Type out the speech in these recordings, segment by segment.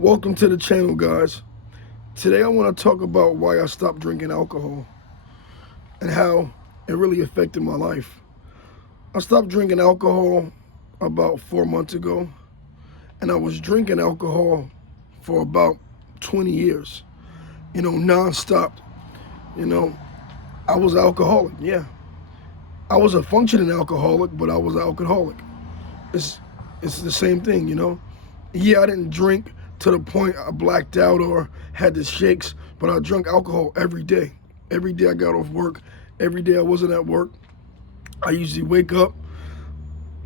Welcome to the channel, guys. Today I want to talk about why I stopped drinking alcohol and how it really affected my life. I stopped drinking alcohol about 4 months ago, and I was drinking alcohol for about 20 years, nonstop. You know, I was alcoholic, yeah. I was a functioning alcoholic, but I was an alcoholic. It's, it's the same thing. Yeah, I didn't drink to the point I blacked out or had the shakes, but I drank alcohol every day. Every day I got off work, every day I wasn't at work. I usually wake up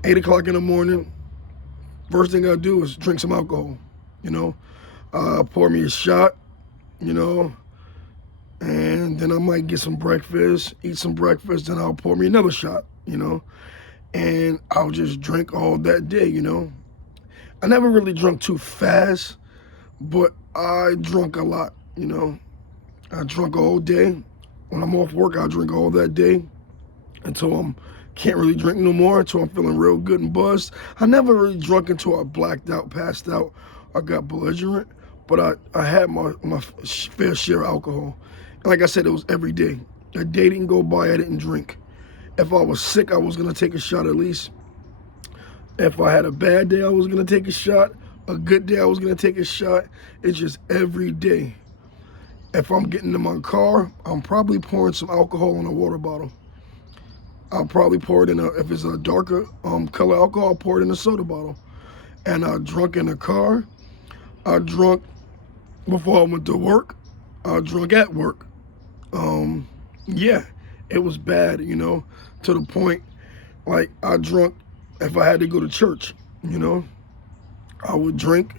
8 o'clock in the morning. First thing I do is drink some alcohol, you know. Pour me a shot, you know, and then I might get some breakfast, eat some breakfast, then I'll pour me another shot. And I'll just drink all that day. I never really drunk too fast, but I drunk a lot. I drunk all day. When I'm off work, I drink all that day until I'm can't really drink no more, until I'm feeling real good and buzzed. I never really drunk until I blacked out, passed out, I got belligerent, but I had my fair share of alcohol. And like I said, it was every day. A day didn't go by I didn't drink. If I was sick, I was gonna take a shot at least. If I had a bad day, I was gonna take a shot. A good day, I was gonna take a shot. It's just every day. If I'm getting in my car, I'm probably pouring some alcohol in a water bottle. I'll probably pour it if it's a darker color alcohol, I'll pour it in a soda bottle. And I drunk in the car. I drunk before I went to work. I drunk at work. Yeah, it was bad, to the point, like, I drunk if I had to go to church. I would drink.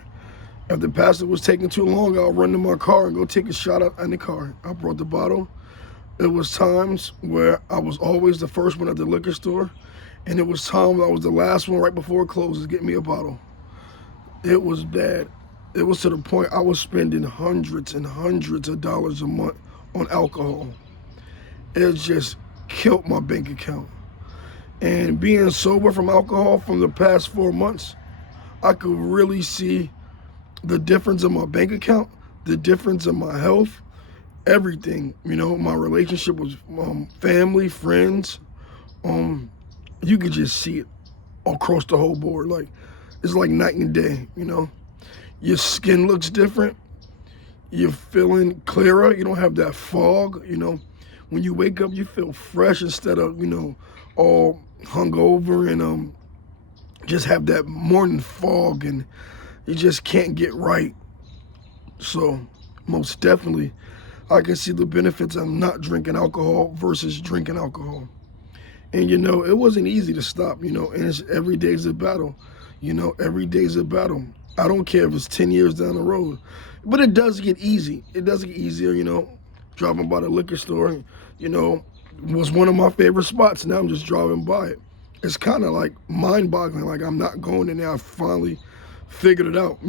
If the pastor was taking too long, I'll run to my car and go take a shot out in the car. I brought the bottle. It was times where I was always the first one at the liquor store, and it was times I was the last one right before it closes, get me a bottle. It was bad. It was to the point I was spending hundreds and hundreds of dollars a month on alcohol. It just killed my bank account. And being sober from alcohol from the past 4 months, I could really see the difference in my bank account, the difference in my health, everything. My relationship with family, friends. You could just see it across the whole board. Like, it's like night and day. Your skin looks different. You're feeling clearer. You don't have that fog. When you wake up, you feel fresh instead of all hungover and just have that morning fog, and you just can't get right. So most definitely, I can see the benefits of not drinking alcohol versus drinking alcohol. And it wasn't easy to stop, and every day's a battle. Every day's a battle. I don't care if it's 10 years down the road. But it does get easy. It does get easier, driving by the liquor store, was one of my favorite spots. Now I'm just driving by it. It's kind of like mind-boggling, like I'm not going in there. I finally figured it out.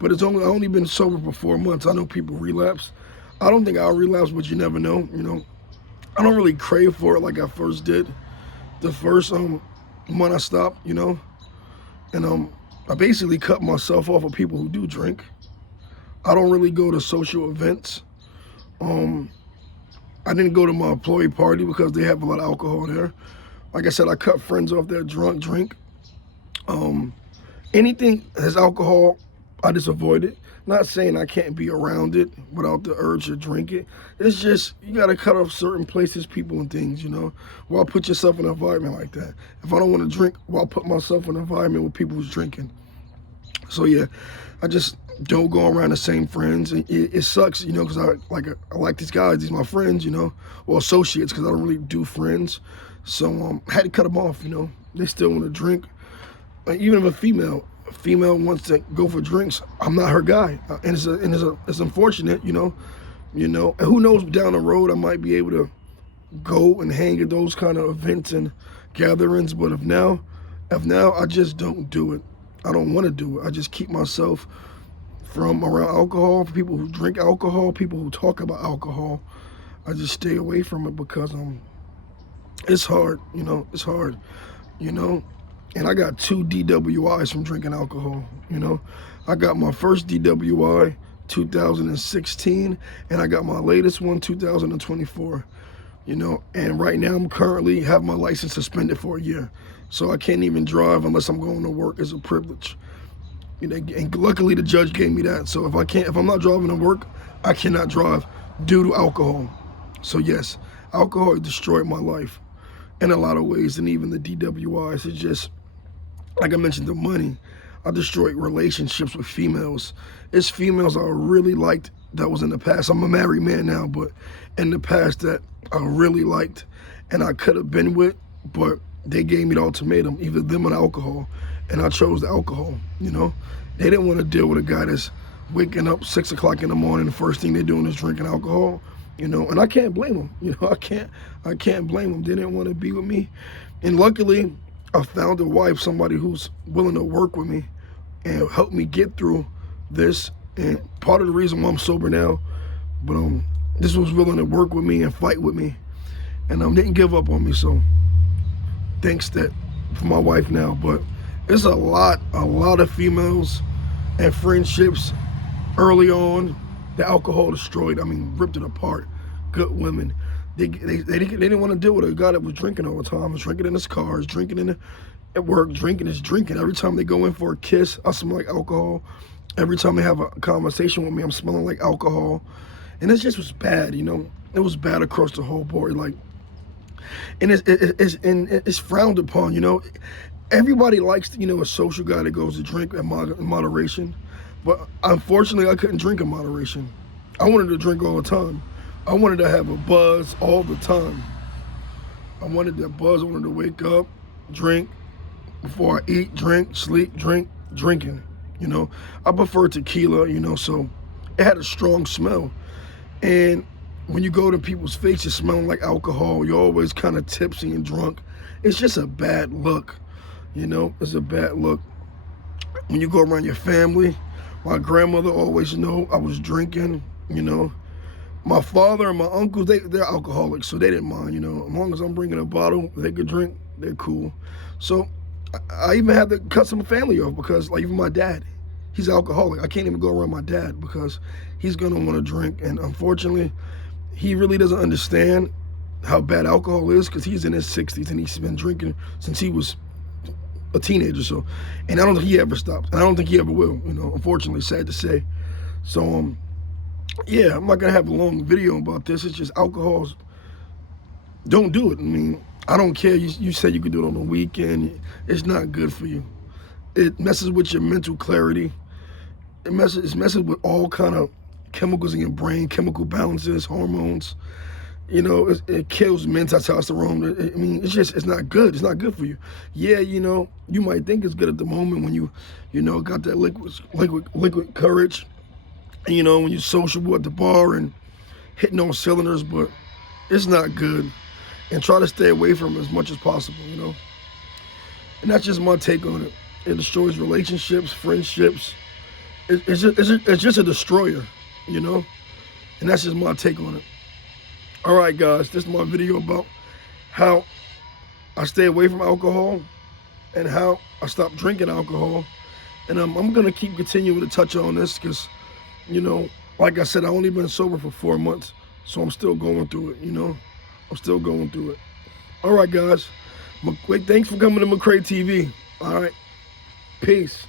But I only been sober for 4 months. I know people relapse. I don't think I'll relapse, but you never know. I don't really crave for it like I first did. The first month I stopped, and I basically cut myself off of people who do drink. I don't really go to social events. I didn't go to my employee party because they have a lot of alcohol there. Like I said, I cut friends off that drink. Anything that has alcohol, I just avoid it. Not saying I can't be around it without the urge to drink it. It's just, you gotta cut off certain places, people, and things, Why put yourself in an environment like that? If I don't wanna drink, why put myself in an environment with people who's drinking? So yeah, I just don't go around the same friends. And it sucks, because I like these guys, these my friends, or associates, because I don't really do friends. So I had to cut them off, They still want to drink. Even if a female wants to go for drinks, I'm not her guy, and it's unfortunate, And who knows, down the road I might be able to go and hang at those kind of events and gatherings. But if now I just don't do it. I don't want to do it. I just keep myself from around alcohol, people who drink alcohol, people who talk about alcohol. I just stay away from it because it's hard. It's hard. And I got 2 DWIs from drinking alcohol, you know. I got my first DWI 2016, and I got my latest one 2024, you know. And right now I'm currently have my license suspended for a year. So I can't even drive unless I'm going to work. It's a privilege. You know, and luckily the judge gave me that. So if I'm not driving to work, I cannot drive due to alcohol. So yes, alcohol destroyed my life in a lot of ways, and even the DWIs. It's just, like I mentioned, the money. I destroyed relationships with females. It's females I really liked that was in the past. I'm a married man now, but in the past that I really liked and I could have been with, but they gave me the ultimatum, either them or alcohol, and I chose the alcohol, you know? They didn't want to deal with a guy that's waking up 6 o'clock in the morning, the first thing they're doing is drinking alcohol, you know? And I can't blame them, you know? I can't blame them. They didn't want to be with me. And luckily, I found a wife, somebody who's willing to work with me and help me get through this. And part of the reason why I'm sober now, but this was willing to work with me and fight with me, and didn't give up on me. So thanks for my wife now. But it's a lot of females and friendships early on the alcohol destroyed. I mean, ripped it apart. Good women. They didn't want to deal with a guy that was drinking all the time. Was drinking in his cars, drinking at work, drinking. Every time they go in for a kiss, I smell like alcohol. Every time they have a conversation with me, I'm smelling like alcohol. And it just was bad, you know. It was bad across the whole board. Like, and it's frowned upon, you know. Everybody likes, you know, a social guy that goes to drink in moderation. But unfortunately, I couldn't drink in moderation. I wanted to drink all the time. I wanted to have a buzz all the time. I wanted that buzz. I wanted to wake up, drink, before I eat, drink, sleep, drinking, you know. I prefer tequila, you know, so it had a strong smell. And when you go to people's faces smelling like alcohol, you're always kind of tipsy and drunk. It's just a bad look, you know. It's a bad look. When you go around your family, my grandmother always know I was drinking, you know. My father and my uncles, they're alcoholics, so they didn't mind, you know. As long as I'm bringing a bottle, they could drink, they're cool. So I even had to cut some family off because, like, even my dad, he's alcoholic. I can't even go around my dad because he's gonna want to drink. And unfortunately, he really doesn't understand how bad alcohol is because he's in his 60s and he's been drinking since he was a teenager. So, and I don't think he ever stopped. And I don't think he ever will, you know, unfortunately, sad to say. So, yeah, I'm not gonna have a long video about this. It's just alcohols. Don't do it. I mean, I don't care. You say you could do it on the weekend. It's not good for you. It messes with your mental clarity. It messes with all kind of chemicals in your brain, chemical balances, hormones. You know, it kills men's testosterone. I mean, it's not good. It's not good for you. Yeah, you know, you might think it's good at the moment when you know, got that liquid courage. And, you know, when you're sociable at the bar and hitting on cylinders, but it's not good. And try to stay away from it as much as possible, you know. And that's just my take on it. It destroys relationships, friendships. It's just a destroyer, you know. And that's just my take on it. All right, guys, this is my video about how I stay away from alcohol and how I stopped drinking alcohol. And I'm going to keep continuing to touch on this because, you know, like I said, I've only been sober for 4 months, so I'm still going through it, you know. I'm still going through it. All right, guys. Thanks for coming to McCray TV. All right. Peace.